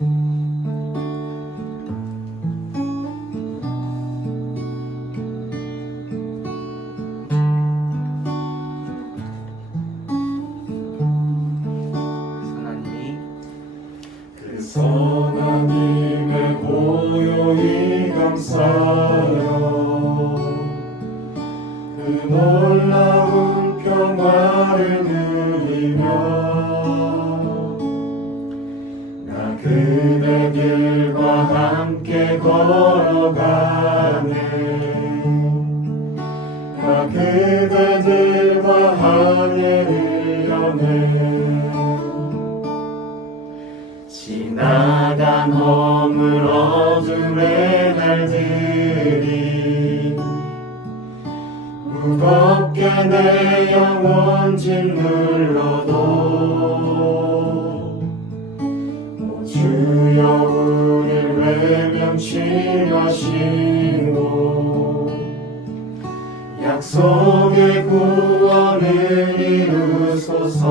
하나님이 그 고요히 감사여 그 놀라운 평화를 누리며 함께 걸어가네. 나 그대들과 항해를 여네. 지나간 허물 어둠의 날들이 무겁게 내 영혼 짓눌러도 약속의 구원을 이루소서.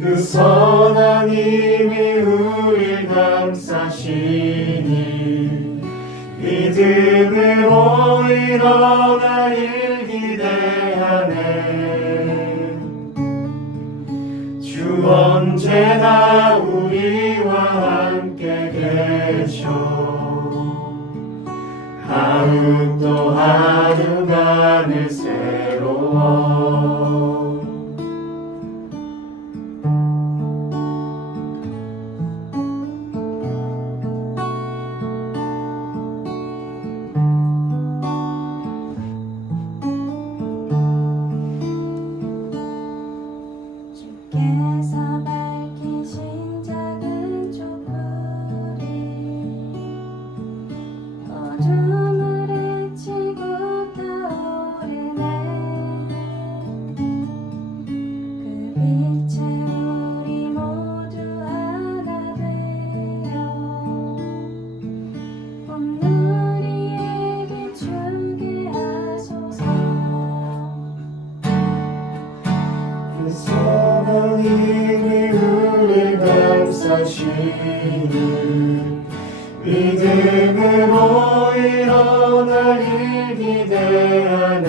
그 선한 힘이 우릴 감싸시니 믿음으로 일어나 일 기대하네. 주 언제나 우리와 함께 계셔 하루 또 하루가 늘 새로워. 주께서 밝히신 작은 촛불이 어둠 힘이 우릴 감싸시니 믿음으로 일어날 일 기대하네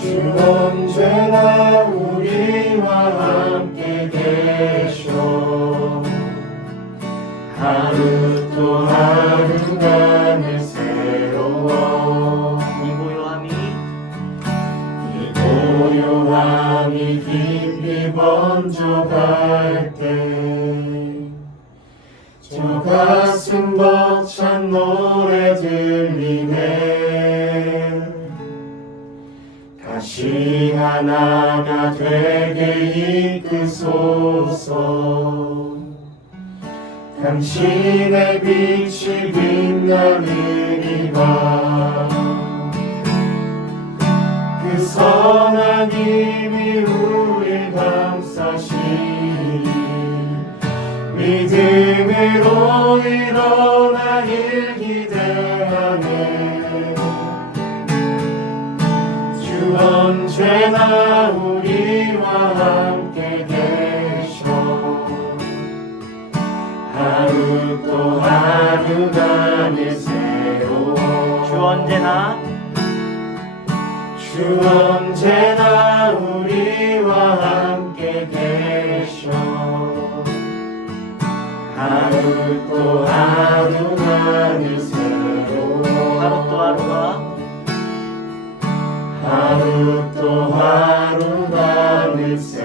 주 언제나 우리와 함께 계셔. 하루 깊이 번져갈 때 저 가슴 벅찬 노래 들리네. 다시 하나가 되게 이끄소서. 당신의 빛이 빛나는 이밤. 그 선한 힘이 믿음으로 일어나 일 기대하네. 주 언제나 우리와 함께 계셔. 하루 또 하루가 늘 새로워 주 언제나? 주 언제나 우리와 함께 하루 늘 새로워. 하루 또 하루가? 하루 또 하루가 늘 새로워